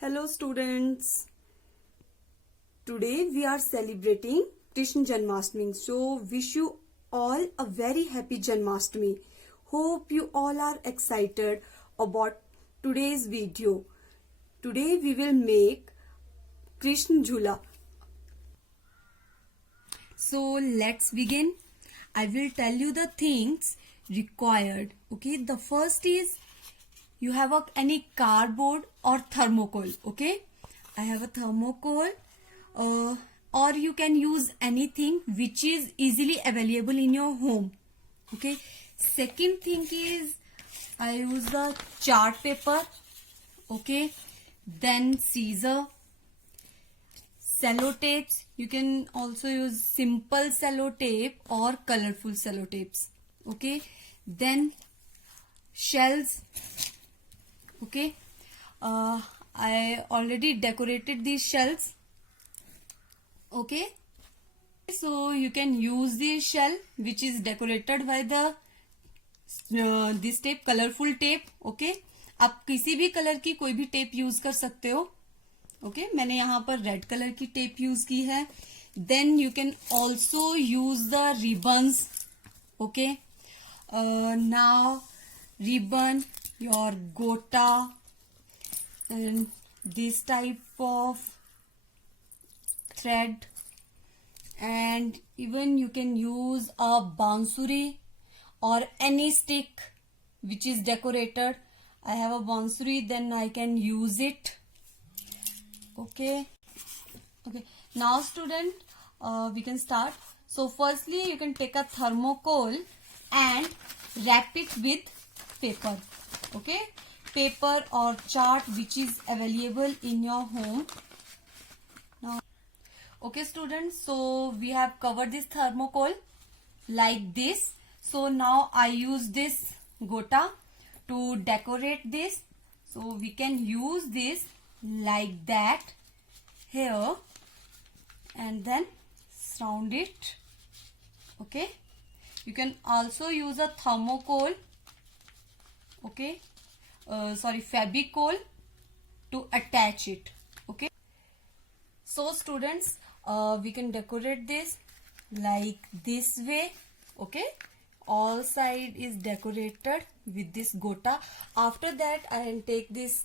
Hello students. Today we are celebrating Krishna Janmashtami. So wish you all a very happy Janmashtami. Hope you all are excited about today's video. Today we will make Krishna Jhula. So let's begin. I will tell you the things required. Okay, the first is you have any cardboard or thermocol. Okay, I have a thermocol, or you can use anything which is easily available in your home. Okay, second thing is I use the chart paper. Okay, then scissor, sellotapes. You can also use simple sellotape or colorful sellotapes. Okay, then shells. Okay, I already decorated these shells. Okay, so you can use this shell which is decorated by the this tape, colorful tape. Okay, आप किसी भी कलर की कोई भी tape use कर सकते हो. ओके, मैंने यहाँ पर रेड कलर की टेप यूज की है. Then you can also use the ribbons. Okay, now ribbon, your gota, and this type of thread, and even you can use a bansuri or any stick which is decorated. I have a bansuri, then I can use it. Okay, now student, we can start. So firstly you can take a thermocol and wrap it with paper. Okay, paper or chart which is available in your home. Now, okay students, so we have covered this thermocol like this. So now I use this gota to decorate this. So we can use this like that here and then surround it. Okay, you can also use a thermocol. Okay, Fevicol to attach it. Okay, so students, we can decorate this like this way. Okay, all side is decorated with this gota. After that I can take this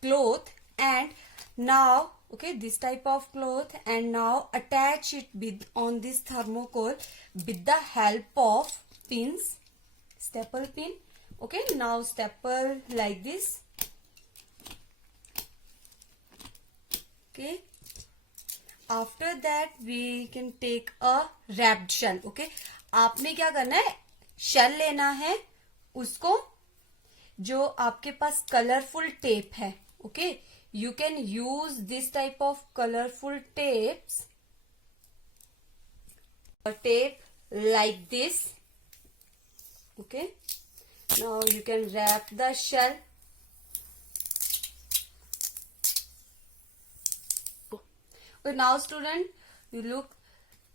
cloth and now, okay, this type of cloth, and now attach it with on this thermocol with the help of pins, staple pin. Okay, now staple like this. Okay, after that we can take a wrapped shell. Okay, आपने क्या करना है, शेल लेना है, उसको जो आपके पास colourful tape है. Okay, you can use this type of colorful tapes, a tape like this. Okay, now you can wrap the shell. So now student, you look,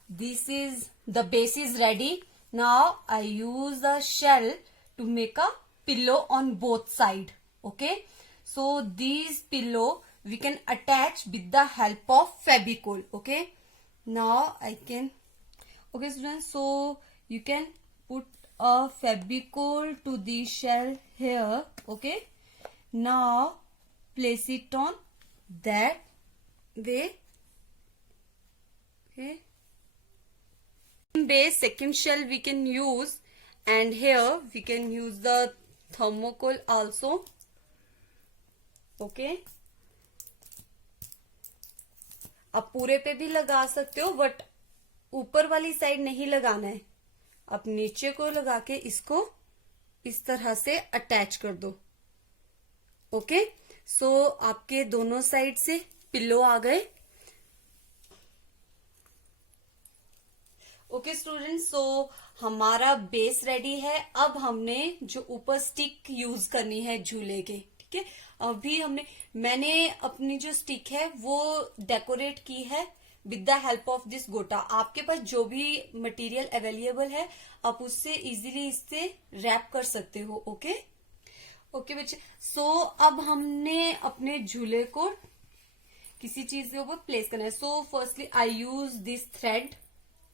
this is the base is ready. Now I use the shell to make a pillow on both side. Okay, so these pillow we can attach with the help of Fevicol. Okay, now I can, okay students, so you can put a Fevicol to the shell here. Okay, now place it on that way. Okay, base second shell we can use, and here we can use the thermocol also. Okay, आप पूरे पे भी लगा सकते हो, बट ऊपर वाली साइड नहीं लगाना है. आप नीचे को लगा के इसको इस तरह से अटैच कर दो. ओके, सो आपके दोनों साइड से पिल्लो आ गए. ओके स्टूडेंट्स, सो हमारा बेस रेडी है. अब हमने जो ऊपर स्टिक यूज करनी है झूले के. ठीक है, अभी मैंने अपनी जो स्टिक है वो डेकोरेट की है with the help of this गोटा. आपके पास जो भी मटेरियल अवेलेबल है आप उससे इजीली इससे रैप कर सकते हो. ओके बच्चे, सो अब हमने अपने झूले को किसी चीज के ऊपर प्लेस करना है. So firstly I use this thread,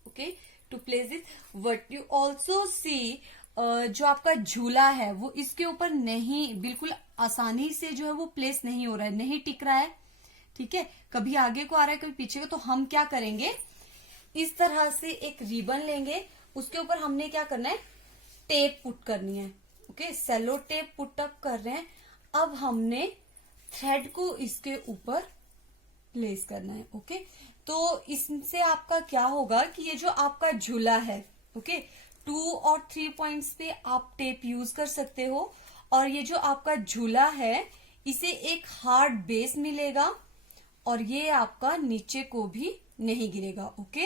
okay, to place this. What you also see, जो आपका झूला है वो इसके ऊपर नहीं, बिल्कुल आसानी से जो है वो प्लेस नहीं हो रहा है, नहीं टिक रहा है. ठीक है, कभी आगे को आ रहा है, कभी पीछे को. तो हम क्या करेंगे, इस तरह से एक रिबन लेंगे, उसके ऊपर हमने क्या करना है, टेप पुट करनी है. Okay, sellotape put up कर रहे हैं. अब हमने थ्रेड को इसके ऊपर प्लेस करना है. ओके, तो इससे आपका क्या होगा कि ये जो आपका झूला है, ओके, 2 और 3 पॉइंट्स पे आप टेप यूज कर सकते हो. और ये जो आपका झूला है इसे एक हार्ड बेस मिलेगा और ये आपका नीचे को भी नहीं गिरेगा. Okay,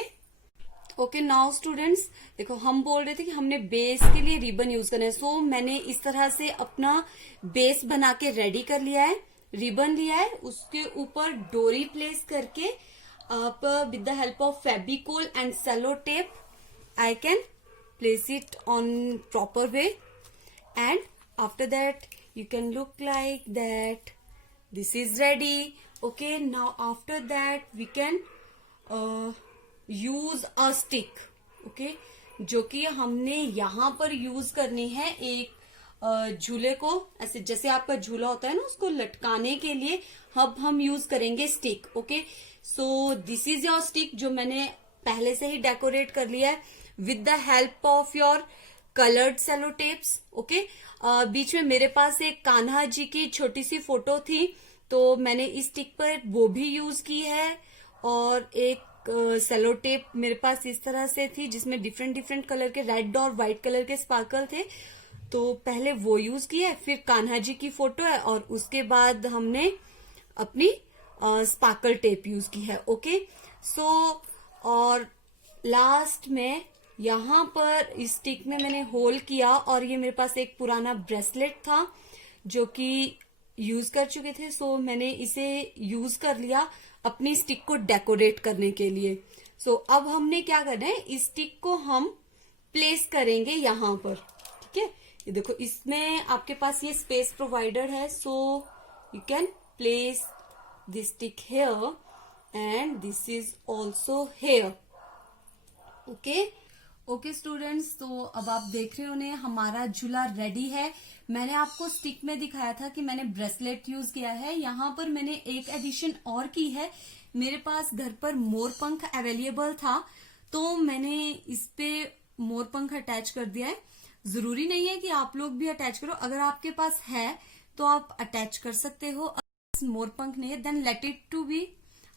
okay. नाउ स्टूडेंट्स, देखो हम बोल रहे थे कि हमने बेस के लिए रिबन यूज करना है. सो मैंने इस तरह से अपना बेस बना के रेडी कर लिया है, रिबन लिया है, उसके ऊपर डोरी प्लेस करके आप with the help of Fevicol and sellotape I can place it on proper way, and after that you can look like that this is ready. Okay, now after that we can use a stick. Okay, जो कि हमने यहाँ पर यूज करनी है एक झूले को ऐसे, जैसे आपका झूला होता है ना, उसको लटकाने के लिए अब हम यूज करेंगे stick. Okay, so this is your stick जो मैंने पहले से ही डेकोरेट कर लिया है with the help of your colored cello tapes. Okay, बीच में मेरे पास एक कान्हा जी की छोटी सी फोटो थी, तो मैंने इस स्टिक पर वो भी यूज की है. और एक सेलो टेप मेरे पास इस तरह से थी जिसमें डिफरेंट डिफरेंट कलर के रेड और व्हाइट कलर के स्पार्कल थे, तो पहले वो यूज किया है, फिर कान्हा जी की फोटो है और उसके बाद हमने अपनी स्पार्कल टेप यूज की है. ओके, सो और लास्ट में यहाँ पर इस स्टिक में मैंने होल किया और ये मेरे पास एक पुराना ब्रेसलेट था जो कि यूज कर चुके थे. सो मैंने इसे यूज कर लिया अपनी स्टिक को डेकोरेट करने के लिए. सो अब हमने क्या करना है, इस स्टिक को हम प्लेस करेंगे यहाँ पर. ठीक है, ये देखो इसमें आपके पास ये स्पेस प्रोवाइडर है. So you can place this stick here and this is also here. Okay, okay students, तो अब आप देख रहे होंगे हमारा झूला रेडी है. मैंने आपको स्टिक में दिखाया था कि मैंने ब्रेसलेट यूज किया है. यहाँ पर मैंने एक एडिशन और की है. मेरे पास घर पर मोरपंख अवेलेबल था तो मैंने इस पे मोरपंख अटैच कर दिया है. जरूरी नहीं है कि आप लोग भी अटैच करो, अगर आपके पास है तो आप अटैच कर सकते हो. मोरपंख नहीं है then let it to be.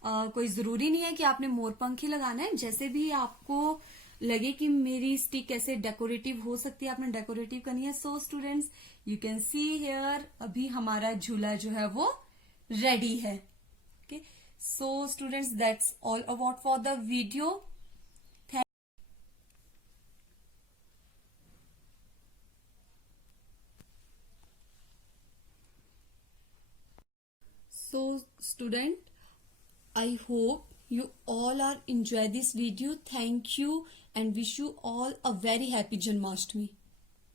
कोई जरूरी नहीं है कि आपने मोरपंख ही लगाना है. जैसे भी आपको लगे कि मेरी स्टिक कैसे डेकोरेटिव हो सकती है, आपने डेकोरेटिव करनी है. So students, you can see here अभी हमारा झूला जो है वो रेडी है. Okay, so students, that's all about for the video. So student, I hope you all are enjoy this video. Thank you and wish you all a very happy Janmashtami.